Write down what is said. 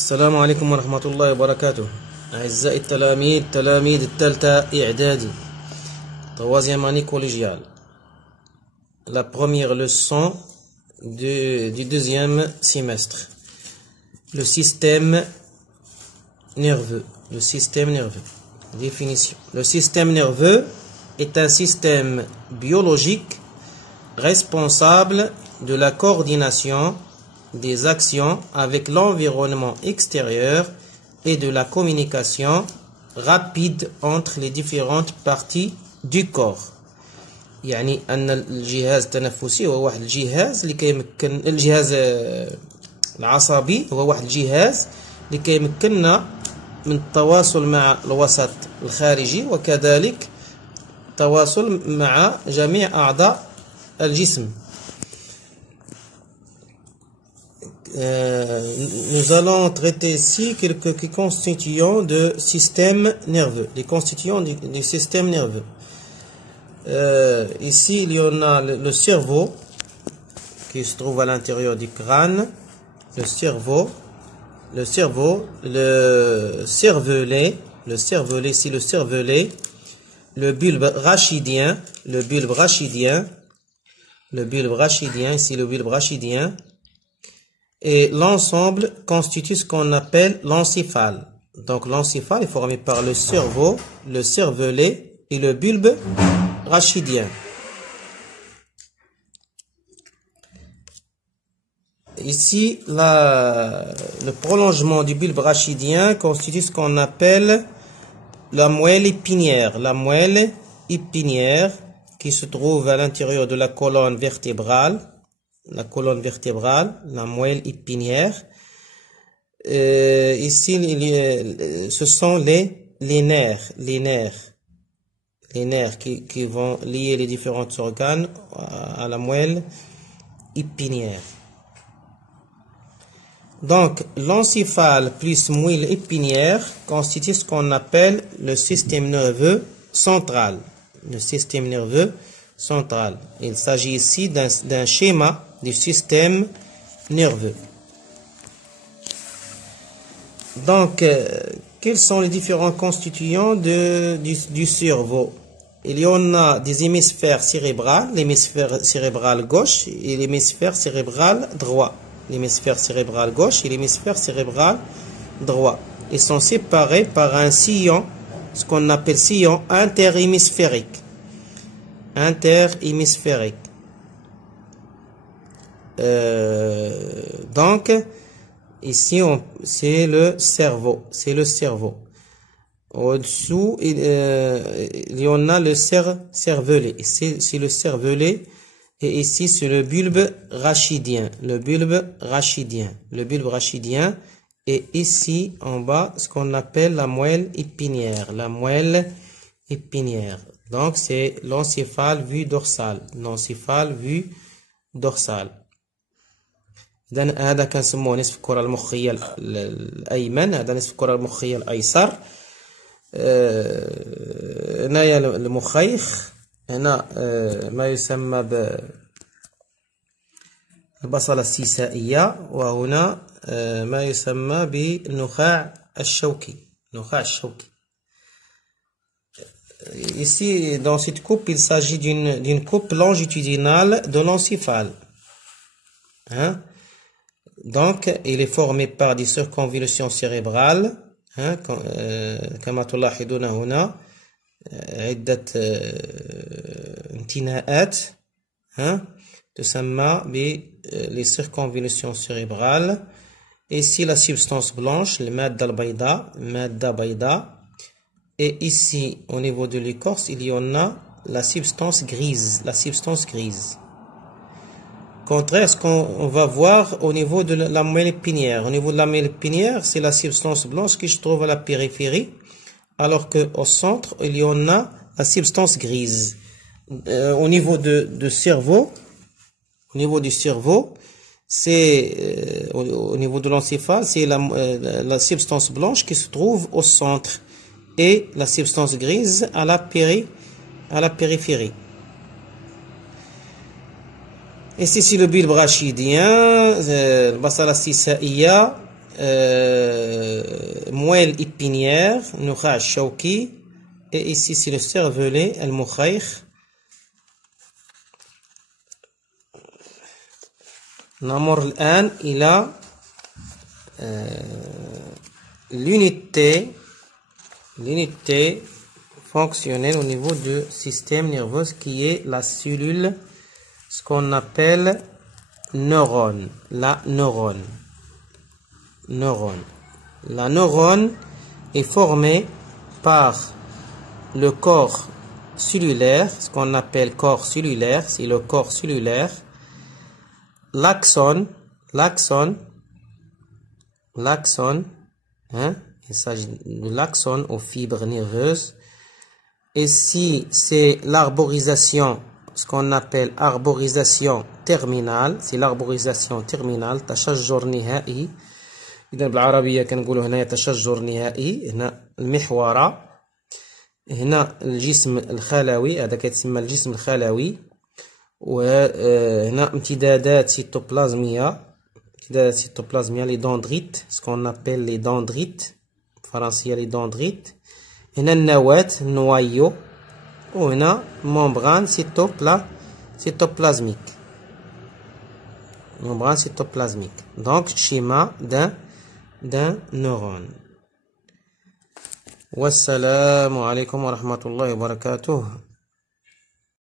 السلام عليكم ورحمة الله وبركاته. أعزائي التلاميذ، تلاميذ الثالثة إعدادي troisième année collégiale. La première leçon du deuxième semestre. Le système nerveux. Le système nerveux. Définition. Le système nerveux est un système biologique responsable de la coordination des actions avec l'environnement extérieur et de la communication rapide entre les différentes parties du corps. يعني أن الجهاز التنفسي هو واحد الجهاز اللي كيمكن الجهاز العصبي هو واحد الجهاز اللي كيمكننا من التواصل مع الوسط الخارجي وكذلك التواصل مع جميع أعضاء الجسم. Nous allons traiter ici quelques constituants de système nerveux, les constituants du système nerveux. Ici, il y en a le cerveau qui se trouve à l'intérieur du crâne, le cervelet, ici le cervelet, le bulbe rachidien, ici le bulbe rachidien. Et l'ensemble constitue ce qu'on appelle l'encéphale. Donc l'encéphale est formé par le cerveau, le cervelet et le bulbe rachidien. Ici, le prolongement du bulbe rachidien constitue ce qu'on appelle la moelle épinière. La moelle épinière qui se trouve à l'intérieur de la colonne vertébrale. La moelle épinière. Ici, ce sont les nerfs qui vont lier les différents organes à la moelle épinière. Donc, l'encéphale plus moelle épinière constitue ce qu'on appelle le système nerveux central. Il s'agit ici d'un schéma du système nerveux. Donc, quels sont les différents constituants du cerveau? Il y en a des hémisphères cérébraux, l'hémisphère cérébral gauche et l'hémisphère cérébral droit. L'hémisphère cérébral gauche et l'hémisphère cérébral droit. Ils sont séparés par un sillon, ce qu'on appelle sillon interhémisphérique. Donc, ici, c'est le cerveau. Au-dessous, il y en a le cervelet. Ici, c'est le cervelet. Et ici, c'est le bulbe rachidien. Et ici, en bas, ce qu'on appelle la moelle épinière. Donc, c'est l'encéphale vue dorsale. هذا كنسموه نصف الكرة المخية الأيمن، هذا نصف الكرة المخية الأيسر. هنايا المخيخ، هنا ما يسمى بالبصلة السيسائية، وهنا ما يسمى بالنخاع الشوكي. Ici, dans cette coupe, il s'agit d'une coupe longitudinale de l'encéphale. Donc, il est formé par des circonvolutions cérébrales. كما تلاحظون هنا عدة انتناءات تسمى les circonvolutions cérébrales. Ici, la substance blanche, المادة البيضاء. Et ici, au niveau de l'écorce, il y en a la substance grise. Contraire à ce qu'on va voir au niveau de la moelle épinière. Au niveau de la moelle épinière, c'est la substance blanche qui se trouve à la périphérie, alors qu'au centre, il y en a la substance grise. Au niveau du cerveau, c'est au niveau de l'encéphale, c'est la substance blanche qui se trouve au centre et la substance grise à la périphérie. Ici, c'est le bulbe rachidien, البصلة السيسائية. moelle épinière, nukhâ shawki, et ici c'est le cervelet, al-mukhaykh. نمر الآن إلى l'unité fonctionnelle au niveau du système nerveux qui est la cellule, ce qu'on appelle neurone. La neurone. La neurone est formée par le corps cellulaire, ce qu'on appelle corps cellulaire, c'est le corps cellulaire. L'axone, hein, il s'agit de l'axone aux fibres nerveuses. Ici, c'est l'arborisation, ce qu'on appelle arborisation terminale, c'est l'arborisation terminale, تشجر نهائي. إذا بالعربية كنقولوا هنا تشجر نهائي. هنا المحورة، هنا الجسم الخلوي، هذا كيتسمى الجسم الخلوي. وهنا امتدادات سيتوبلازمية، les dendrites, ce qu'on appelle les dendrites فرنسية les dendrites. هنا النواة النوايو، وهنا membrane cytoplasmique. Donc schéma d'un neurone. Wassalamu alaikum wa rahmatullahi wa barakatuh.